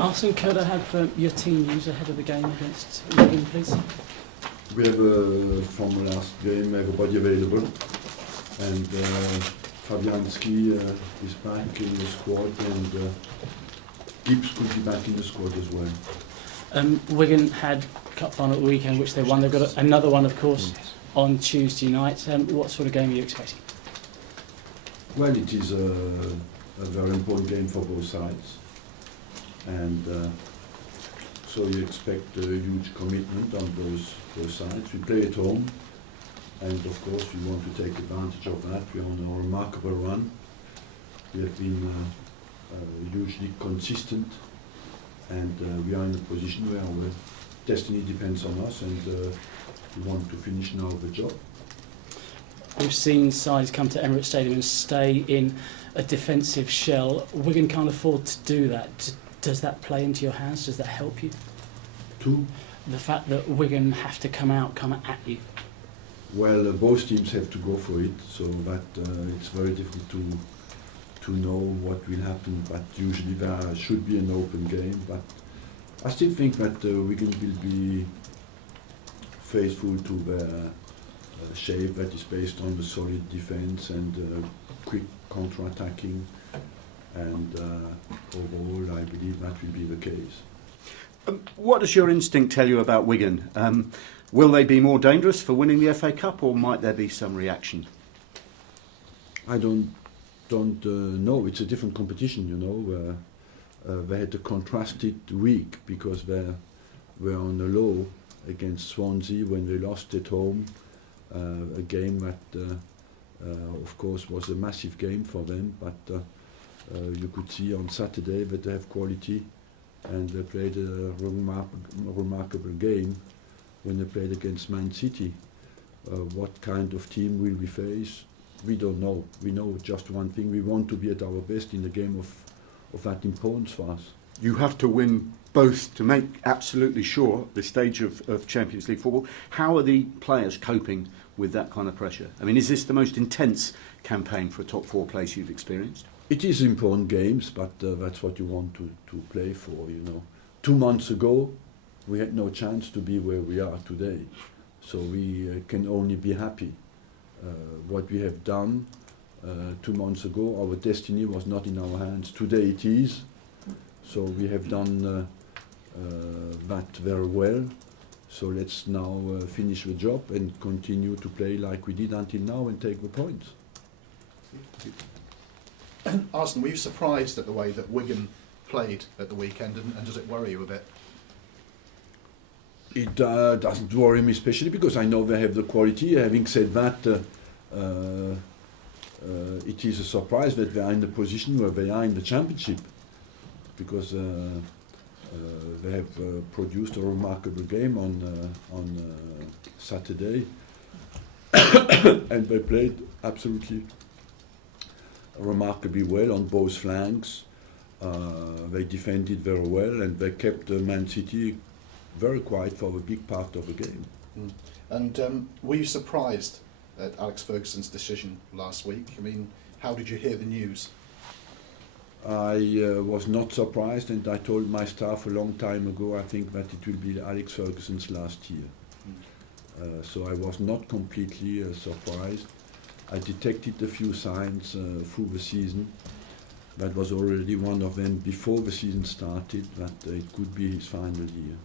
Arsene, could I have your team news ahead of the game against Wigan, please? We have from last game everybody available, and Fabianski is back in the squad, and Gibbs could be back in the squad as well. Wigan had cup final at the weekend, which they won. They've got another one, of course, on Tuesday night. What sort of game are you expecting? Well, it is a very important game for both sides, and so you expect a huge commitment on both sides. We play at home, and of course we want to take advantage of that. We're on a remarkable run. We have been hugely consistent, and we are in a position where our destiny depends on us, and we want to finish now the job. We've seen sides come to Emirates Stadium and stay in a defensive shell. Wigan can't afford to do that. Does that play into your hands? Does that help you? The fact that Wigan have to come at you. Well, both teams have to go for it, so that it's very difficult to know what will happen. But usually there should be an open game. But I still think that Wigan will be faithful to their shape that is based on the solid defence and quick counter-attacking, and overall I believe that will be the case. What does your instinct tell you about Wigan? Will they be more dangerous for winning the FA Cup, or might there be some reaction? I don't know. It's a different competition, you know. They had a contrasted week because they were on a low against Swansea when they lost at home. A game that, of course, was a massive game for them, but you could see on Saturday that they have quality, and they played a remarkable game when they played against Man City. What kind of team will we face? We don't know. We know just one thing: we want to be at our best in the game of that importance for us. You have to win both to make absolutely sure the stage of Champions League football. How are the players coping with that kind of pressure? I mean, is this the most intense campaign for a top four place you've experienced? It is important games, but that's what you want to play for, you know. 2 months ago, we had no chance to be where we are today, so we can only be happy. What we have done 2 months ago, our destiny was not in our hands. Today it is. So we have done that very well. So let's now finish the job and continue to play like we did until now and take the points. Arsene, were you surprised at the way that Wigan played at the weekend, and does it worry you a bit? It doesn't worry me, especially because I know they have the quality. Having said that, it is a surprise that they are in the position where they are in the Championship, because they have produced a remarkable game on Saturday, and they played absolutely remarkably well on both flanks. They defended very well, and they kept Man City very quiet for a big part of the game. And were you surprised at Alex Ferguson's decision last week? I mean, how did you hear the news? I was not surprised, and I told my staff a long time ago, I think that it will be Alex Ferguson's last year. So I was not completely surprised. I detected a few signs through the season. That was already one of them before the season started, that it could be his final year.